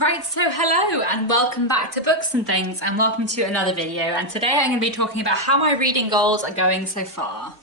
Right, so hello and welcome back to Books and Things, and welcome to another video. And today I'm going to be talking about how my reading goals are going so far.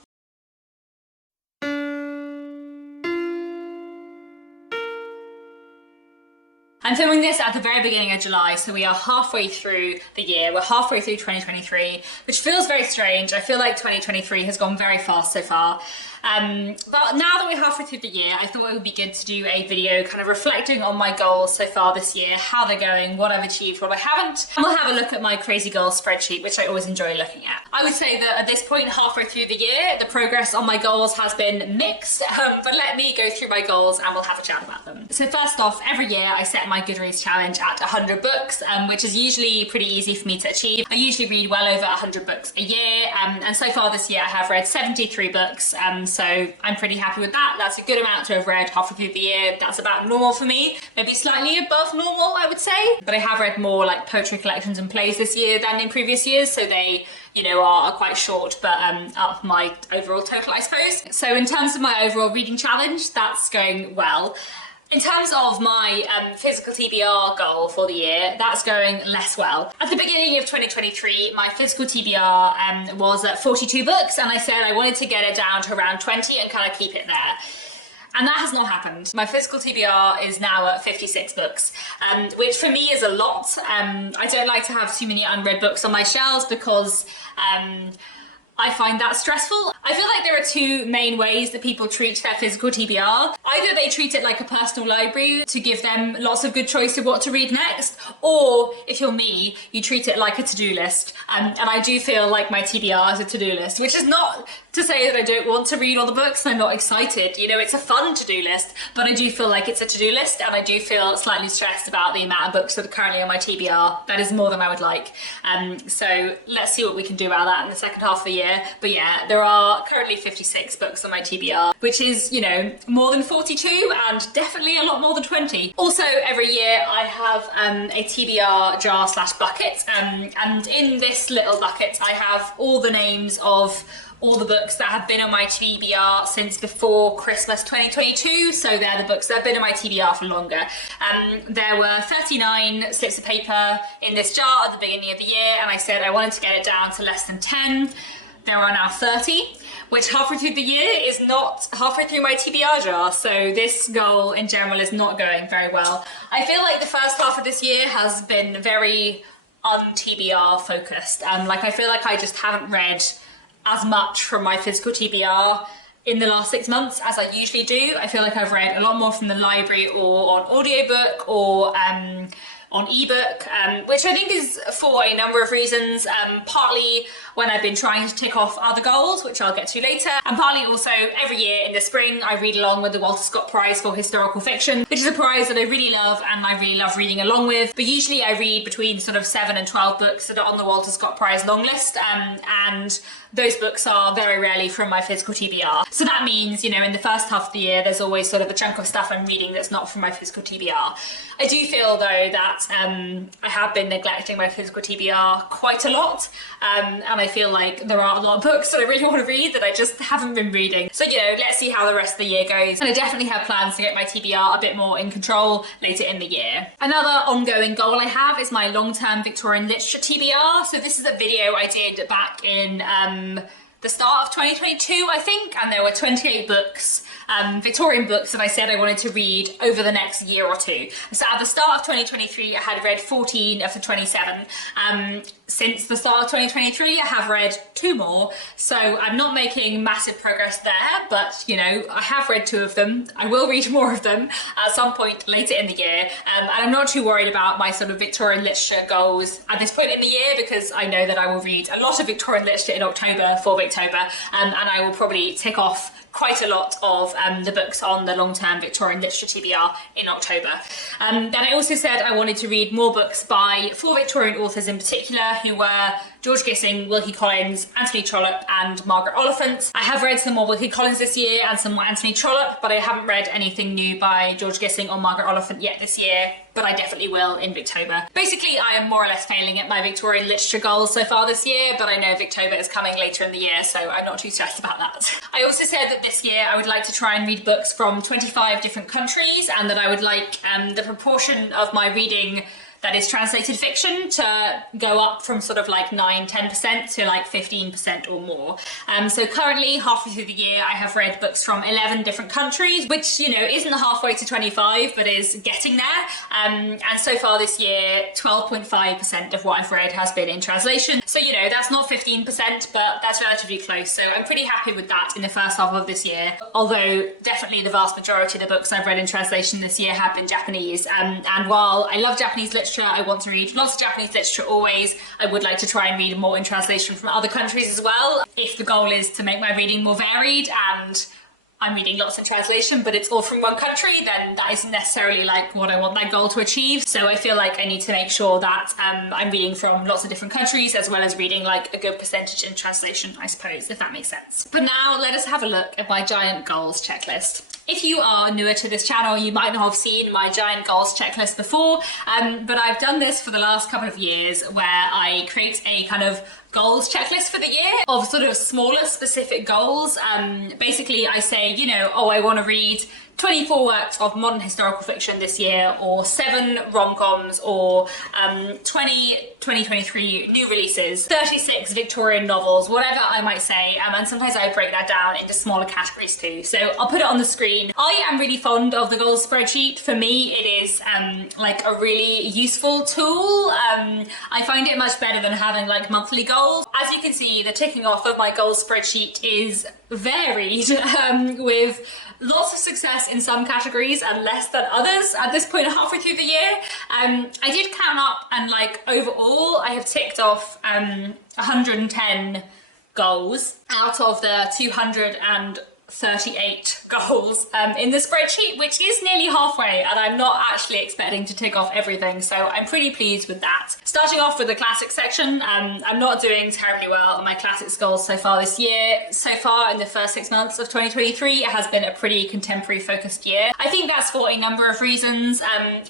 I'm filming this at the very beginning of July, so we are halfway through the year. We're halfway through 2023, which feels very strange. I feel like 2023 has gone very fast so far. But now that we're halfway through the year, I thought it would be good to do a video kind of reflecting on my goals so far this year, how they're going, what I've achieved, what I haven't. And we'll have a look at my crazy goals spreadsheet, which I always enjoy looking at. I would say that at this point, halfway through the year, the progress on my goals has been mixed, but let me go through my goals and we'll have a chat about them. So first off, every year I set my Goodreads challenge at 100 books, which is usually pretty easy for me to achieve. I usually read well over 100 books a year, and so far this year I have read 73 books, so I'm pretty happy with that. That's a good amount to have read halfway through the year. That's about normal for me, maybe slightly above normal, I would say. But I have read more like poetry collections and plays this year than in previous years, so they are quite short, but up my overall total, I suppose. So in terms of my overall reading challenge, that's going well. In terms of my physical TBR goal for the year, that's going less well. At the beginning of 2023, my physical TBR was at 42 books, and I said I wanted to get it down to around 20 and kind of keep it there. And that has not happened. My physical TBR is now at 56 books, which for me is a lot. I don't like to have too many unread books on my shelves because I find that stressful. I feel like there are two main ways that people treat their physical TBR. Either they treat it like a personal library to give them lots of good choice of what to read next, or if you're me, you treat it like a to-do list. And I do feel like my TBR is a to-do list, which is not to say that I don't want to read all the books and I'm not excited. It's a fun to-do list, but I do feel like it's a to-do list, and I do feel slightly stressed about the amount of books that are currently on my TBR. That is more than I would like. So let's see what we can do about that in the second half of the year. But yeah, there are currently 56 books on my TBR, which is, more than 42 and definitely a lot more than 20. Also, every year I have a TBR jar / bucket, and in this little bucket I have all the names of all the books that have been on my TBR since before Christmas 2022, so they're the books that have been on my TBR for longer. There were 39 slips of paper in this jar at the beginning of the year, and I said I wanted to get it down to less than 10. There are now 30, which halfway through the year is not halfway through my TBR jar, so this goal in general is not going very well. I feel like the first half of this year has been very un-TBR focused, and I feel like I just haven't read as much from my physical TBR in the last 6 months as I usually do. I feel like I've read a lot more from the library or on audiobook or on ebook, which I think is for a number of reasons. Partly when I've been trying to tick off other goals, which I'll get to later, and partly also every year in the spring I read along with the Walter Scott Prize for Historical Fiction, which is a prize that I really love and I really love reading along with. But usually I read between sort of 7 and 12 books that are on the Walter Scott Prize long list, and those books are very rarely from my physical TBR. So that means, in the first half of the year, there's always sort of a chunk of stuff I'm reading that's not from my physical TBR. I do feel, though, that I have been neglecting my physical TBR quite a lot, and I feel like there are a lot of books that I really want to read that I just haven't been reading. So, let's see how the rest of the year goes. And I definitely have plans to get my TBR a bit more in control later in the year. Another ongoing goal I have is my long-term Victorian literature TBR. So this is a video I did back in the start of 2022, I think, and there were 28 books, Victorian books, that I said I wanted to read over the next year or two. So at the start of 2023, I had read 14 of the 27. Since the start of 2023, I have read 2 more, so I'm not making massive progress there, but I have read 2 of them. I will read more of them at some point later in the year, and I'm not too worried about my sort of Victorian literature goals at this point in the year, because I know that I will read a lot of Victorian literature in October for Victober, and I will probably tick off quite a lot of the books on the long-term Victorian literature TBR in October. Then I also said I wanted to read more books by 4 Victorian authors in particular who were George Gissing, Wilkie Collins, Anthony Trollope and Margaret Oliphant. I have read some more Wilkie Collins this year and some more Anthony Trollope, but I haven't read anything new by George Gissing or Margaret Oliphant yet this year, but I definitely will in Victober. Basically, I am more or less failing at my Victorian literature goals so far this year, but I know Victober is coming later in the year, so I'm not too stressed about that. I also said that this year I would like to try and read books from 25 different countries, and that I would like the proportion of my reading that is translated fiction to go up from sort of like 9-10% to like 15% or more. So currently, halfway through the year, I have read books from 11 different countries, which, you know, isn't halfway to 25, but is getting there. And so far this year, 12.5% of what I've read has been in translation. So, you know, that's not 15%, but that's relatively close. So I'm pretty happy with that in the first half of this year. Although definitely the vast majority of the books I've read in translation this year have been Japanese. And while I love Japanese literature, I want to read lots of Japanese literature always, I would like to try and read more in translation from other countries as well. If the goal is to make my reading more varied and I'm reading lots in translation, but it's all from one country, then that isn't necessarily like what I want that goal to achieve. So I feel like I need to make sure that I'm reading from lots of different countries, as well as reading like a good percentage in translation, I suppose, if that makes sense. But now let us have a look at my giant goals checklist. If you are newer to this channel, you might not have seen my giant goals checklist before, but I've done this for the last couple of years where I create a kind of goals checklist for the year of sort of smaller specific goals. Basically I say, you know, oh, I want to read 24 works of modern historical fiction this year, or 7 rom-coms, or 2023 new releases, 36 Victorian novels, whatever I might say, and sometimes I break that down into smaller categories too. So I'll put it on the screen. I am really fond of the goals spreadsheet. For me, it is like a really useful tool. I find it much better than having like monthly goals. As you can see, the ticking off of my goals spreadsheet is varied, with lots of success in some categories and less than others at this point halfway through the year. I did count up, and like overall I have ticked off 110 goals out of the 238 goals in the spreadsheet, which is nearly halfway, and I'm not actually expecting to tick off everything, so I'm pretty pleased with that. Starting off with the classics section, I'm not doing terribly well on my classics goals so far this year. So far in the first 6 months of 2023, it has been a pretty contemporary focused year. I think that's for a number of reasons.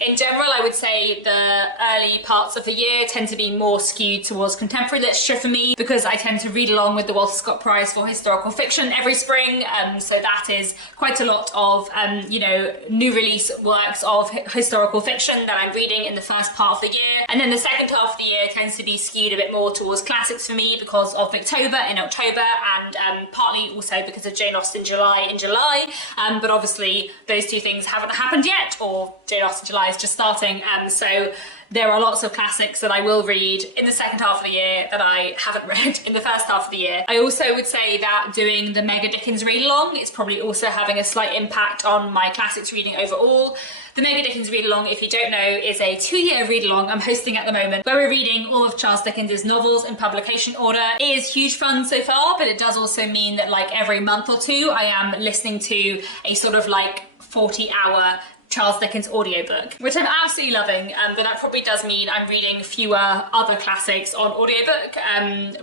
In general, I would say the early parts of the year tend to be more skewed towards contemporary literature for me, because I tend to read along with the Walter Scott Prize for Historical Fiction every spring. So that is quite a lot of, you know, new release works of historical fiction that I'm reading in the first part of the year. And then the second half of the year tends to be skewed a bit more towards classics for me because of Victober in October, and partly also because of Jane Austen July in July. But obviously those two things haven't happened yet, or Jane Austen July is just starting. So there are lots of classics that I will read in the second half of the year that I haven't read in the first half of the year. I also would say that doing the Mega Dickens read-along is probably also having a slight impact on my classics reading overall. The Mega Dickens read-along, if you don't know, is a 2-year read-along I'm hosting at the moment, where we're reading all of Charles Dickens's novels in publication order. It is huge fun so far, but it does also mean that like every month or two I am listening to a sort of like 40-hour Charles Dickens audiobook, which I'm absolutely loving, but that probably does mean I'm reading fewer other classics on audiobook,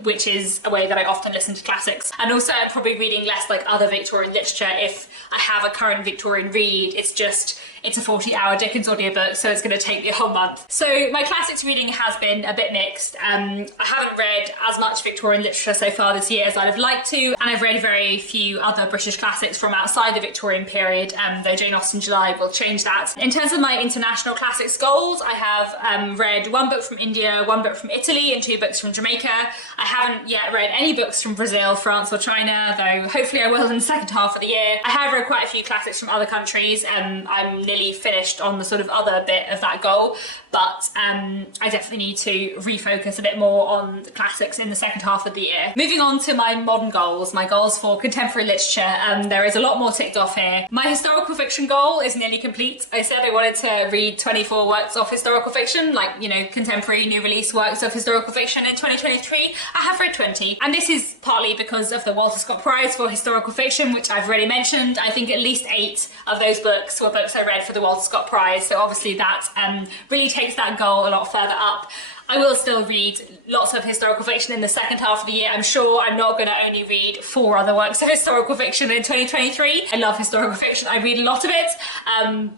which is a way that I often listen to classics. And also I'm probably reading less like other Victorian literature if I have a current Victorian read. It's a 40-hour Dickens audiobook, so it's going to take me a whole month. So my classics reading has been a bit mixed. I haven't read as much Victorian literature so far this year as I'd have liked to, and I've read very few other British classics from outside the Victorian period, though Jane Austen July will change that. In terms of my international classics goals, I have read 1 book from India, 1 book from Italy, and 2 books from Jamaica. I haven't yet read any books from Brazil, France, or China, though hopefully I will in the second half of the year. I have read quite a few classics from other countries, and I'm nearly finished on the sort of other bit of that goal, but I definitely need to refocus a bit more on the classics in the second half of the year. Moving on to my modern goals, my goals for contemporary literature, there is a lot more ticked off here. My historical fiction goal is nearly complete. I said I wanted to read 24 works of historical fiction, like, you know, contemporary new release works of historical fiction in 2023. I have read 20, and this is partly because of the Walter Scott Prize for Historical Fiction, which I've already mentioned. I think at least 8 of those books were books I read for the Walter Scott Prize, so obviously that really takes that goal a lot further up. I will still read lots of historical fiction in the second half of the year. I'm sure I'm not going to only read 4 other works of historical fiction in 2023. I love historical fiction. I read a lot of it,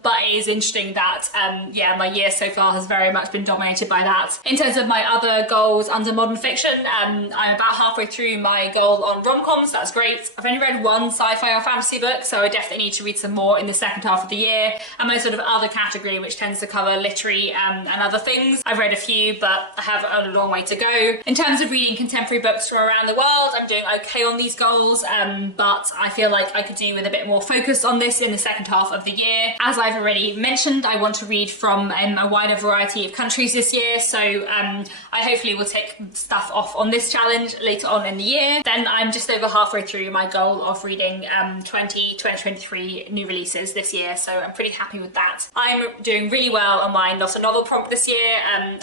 but it is interesting that, yeah, my year so far has very much been dominated by that. In terms of my other goals under modern fiction, I'm about halfway through my goal on rom-coms. That's great. I've only read 1 sci-fi or fantasy book, so I definitely need to read some more in the second half of the year. And my sort of other category, which tends to cover literary and other things, I've read a few, but I have a long way to go. In terms of reading contemporary books from around the world, I'm doing okay on these goals, but I feel like I could do with a bit more focus on this in the second half of the year. As I've already mentioned, I want to read from a wider variety of countries this year, so I hopefully will take stuff off on this challenge later on in the year. Then I'm just over halfway through my goal of reading 2023 new releases this year, so I'm pretty happy with that. I'm doing really well on my not a novel prompt this year.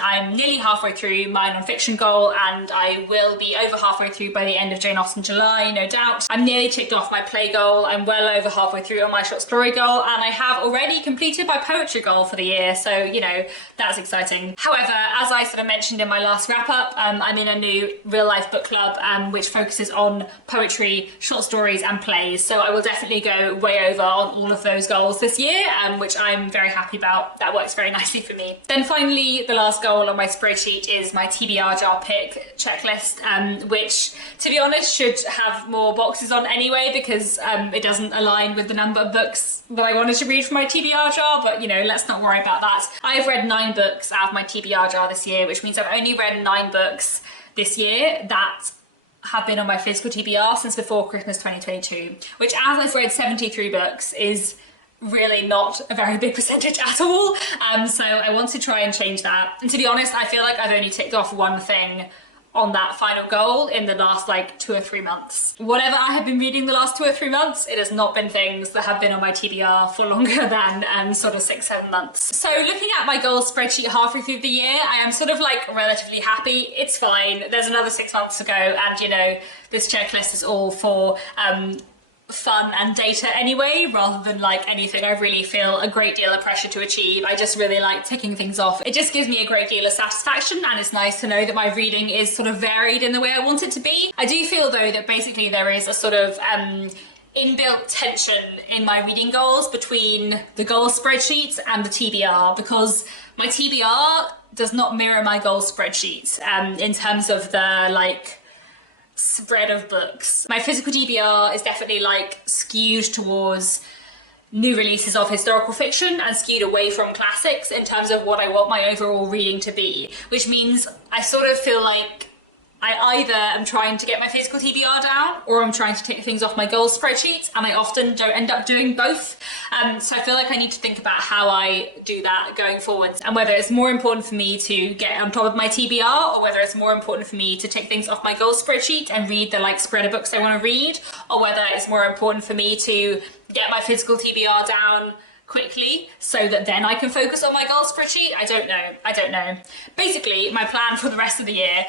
I'm nearly halfway through my non-fiction goal, and I will be over halfway through by the end of Jane Austen July, no doubt. I'm nearly ticked off my play goal. I'm well over halfway through on my short story goal, and I have already completed my poetry goal for the year, so you know, that's exciting. However, as I sort of mentioned in my last wrap up, I'm in a new real life book club which focuses on poetry, short stories and plays, so I will definitely go way over on all of those goals this year, which I'm very happy about. That works very nicely for me. Then finally, the last goal on my spreadsheet is my TBR jar pick checklist, which to be honest should have more boxes on anyway, because it doesn't align with the number of books that I wanted to read from my TBR jar, but you know, let's not worry about that. I've read 9 books out of my TBR jar this year, which means I've only read 9 books this year that have been on my physical TBR since before Christmas 2022, which, as I've read 73 books, is really not a very big percentage at all. So I want to try and change that. And to be honest, I feel like I've only ticked off one thing on that final goal in the last like 2 or 3 months. Whatever I have been reading the last 2 or 3 months, it has not been things that have been on my TBR for longer than sort of 6-7 months. So looking at my goals spreadsheet halfway through the year, I am sort of like relatively happy. It's fine. There's another 6 months to go, and you know, this checklist is all for fun and data anyway, rather than like anything I really feel a great deal of pressure to achieve. I just really like ticking things off. It just gives me a great deal of satisfaction, and it's nice to know that my reading is sort of varied in the way I want it to be. I do feel though that basically there is a sort of inbuilt tension in my reading goals between the goal spreadsheets and the TBR, because my TBR does not mirror my goal spreadsheets in terms of the like spread of books. My physical TBR is definitely like skewed towards new releases of historical fiction and skewed away from classics in terms of what I want my overall reading to be, which means I sort of feel like I either am trying to get my physical TBR down or I'm trying to take things off my goals spreadsheet, and I often don't end up doing both. So I feel like I need to think about how I do that going forwards, and whether it's more important for me to get on top of my TBR, or whether it's more important for me to take things off my goals spreadsheet and read the like spread of books I want to read, or whether it's more important for me to get my physical TBR down quickly so that then I can focus on my goal spreadsheet. I don't know. Basically, my plan for the rest of the year,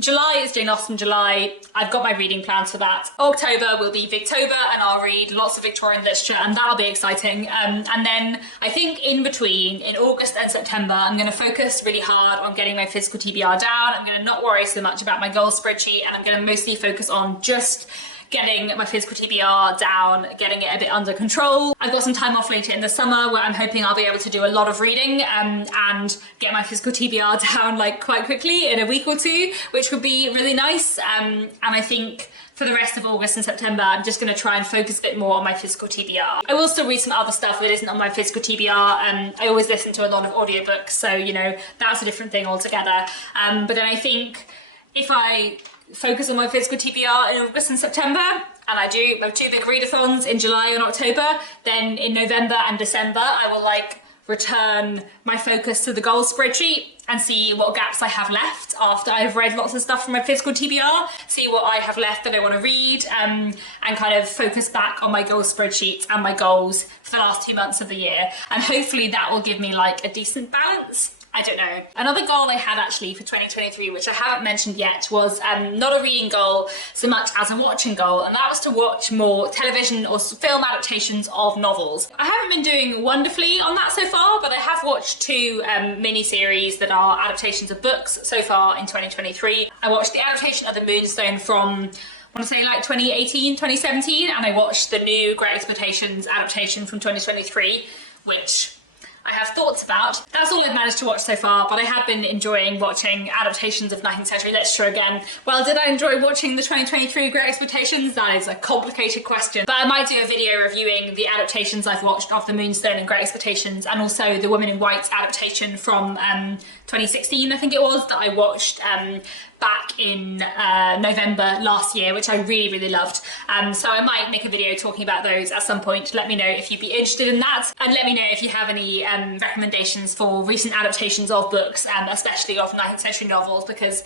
July is Jane Austen July. I've got my reading plans for that. October will be Victober, and I'll read lots of Victorian literature, and that'll be exciting. And then I think in between, in August and September, I'm going to focus really hard on getting my physical TBR down. I'm going to not worry so much about my goal spreadsheet, and I'm going to mostly focus on just getting my physical TBR down, getting it a bit under control. I've got some time off later in the summer where I'm hoping I'll be able to do a lot of reading and get my physical TBR down like quite quickly in a week or 2, which would be really nice. And I think for the rest of August and September, I'm just going to try and focus a bit more on my physical TBR. I will still read some other stuff that isn't on my physical TBR. I always listen to a lot of audiobooks, so you know, that's a different thing altogether. But then I think if I focus on my physical TBR in August and September, and I do my 2 big readathons in July and October, then in November and December I will like return my focus to the goal spreadsheet and see what gaps I have left after I've read lots of stuff from my physical TBR, see what I have left that I want to read, and kind of focus back on my goal spreadsheet and my goals for the last 2 months of the year, and hopefully that will give me like a decent balance. I don't know. Another goal I had actually for 2023, which I haven't mentioned yet, was not a reading goal so much as a watching goal, and that was to watch more television or film adaptations of novels. I haven't been doing wonderfully on that so far, but I have watched 2 mini-series that are adaptations of books so far in 2023. I watched the adaptation of The Moonstone from, I want to say like 2018, 2017, and I watched the new Great Expectations adaptation from 2023, which I have thoughts about. That's all I've managed to watch so far, but I have been enjoying watching adaptations of 19th century literature again. Well, did I enjoy watching the 2023 Great Expectations? That is a complicated question. But I might do a video reviewing the adaptations I've watched of The Moonstone and Great Expectations, and also the Woman in White adaptation from 2016, I think it was, that I watched back in November last year, which I really, really loved. So I might make a video talking about those at some point. Let me know if you'd be interested in that, and let me know if you have any recommendations for recent adaptations of books, especially of 19th century novels, because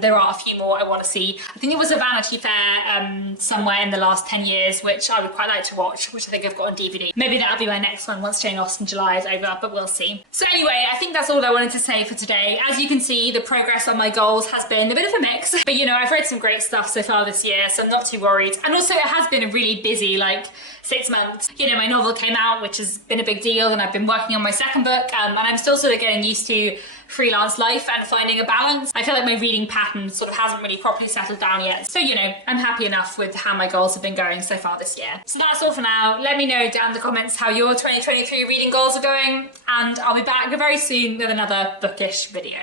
there are a few more I want to see. I think it was a Vanity Fair somewhere in the last 10 years, which I would quite like to watch, which I think I've got on DVD. Maybe that'll be my next one once Jane Austen July is over, but we'll see. So anyway, I think that's all I wanted to say for today. As you can see, the progress on my goals has been a bit of a mix, but you know, I've read some great stuff so far this year, so I'm not too worried. And also it has been a really busy, like, 6 months. You know, my novel came out, which has been a big deal, and I've been working on my second book, and I'm still sort of getting used to freelance life and finding a balance. I feel like my reading pattern sort of hasn't really properly settled down yet. So, you know, I'm happy enough with how my goals have been going so far this year. So that's all for now. Let me know down in the comments how your 2023 reading goals are going, and I'll be back very soon with another bookish video.